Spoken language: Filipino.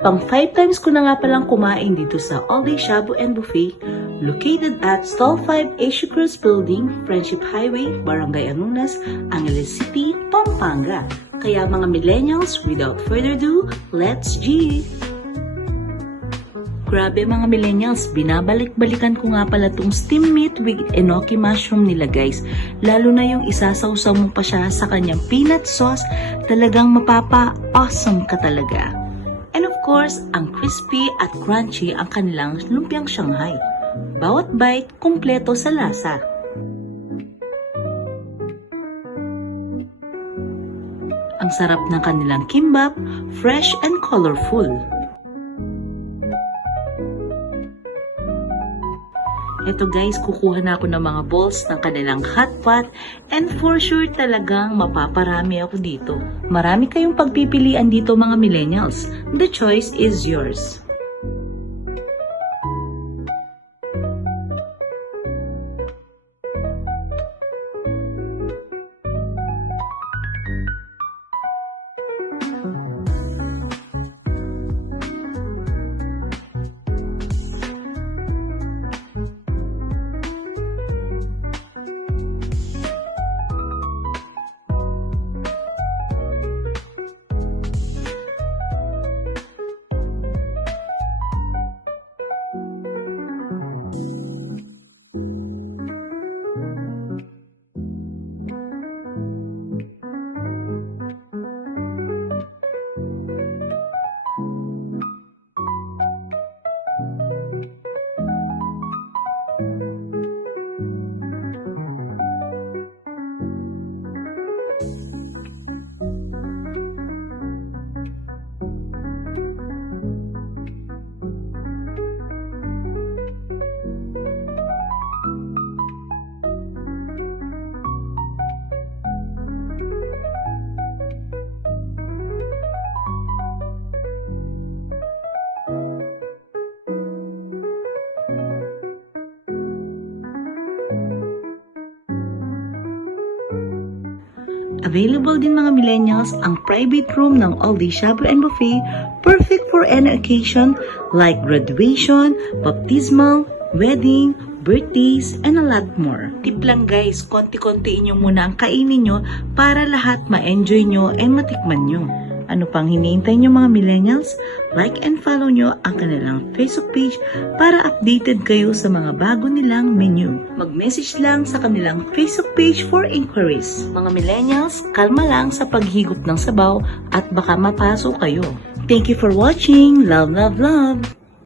Pang 5 times ko na nga palang kumain dito sa All Day Shabu and Buffet, located at Stall 5 Asia Cruz Building, Friendship Highway, Barangay Anunas, Angeles City, Pampanga. Kaya mga millennials, without further ado, let's G! Grabe mga millennials, binabalik-balikan ko nga pala tong steam meat with enoki mushroom nila guys. Lalo na yung isasawsaw mo pa siya sa kanyang peanut sauce, talagang mapapa-awesome ka talaga. And of course, ang crispy at crunchy ang kanilang lumpiang Shanghai. Bawat bite, kumpleto sa lasa. Ang sarap ng kanilang kimbap, fresh and colorful. Ito guys, kukuha na ako ng mga balls ng kanilang hot pot and for sure talagang mapaparami ako dito. Marami kayong pagpipilian dito mga millennials. The choice is yours. Available din mga millennials ang private room ng All Day Shabu and Buffet, perfect for any occasion like graduation, baptismal, wedding, birthdays, and a lot more. Tip lang guys, konti-kontiin nyo muna ang kainin nyo para lahat ma-enjoy nyo and matikman nyo. Ano pang hinihintay nyo mga millennials? Like and follow nyo ang kanilang Facebook page para updated kayo sa mga bago nilang menu. Mag-message lang sa kanilang Facebook page for inquiries. Mga millennials, kalma lang sa paghigop ng sabaw at baka mapaso kayo. Thank you for watching. Love, love, love!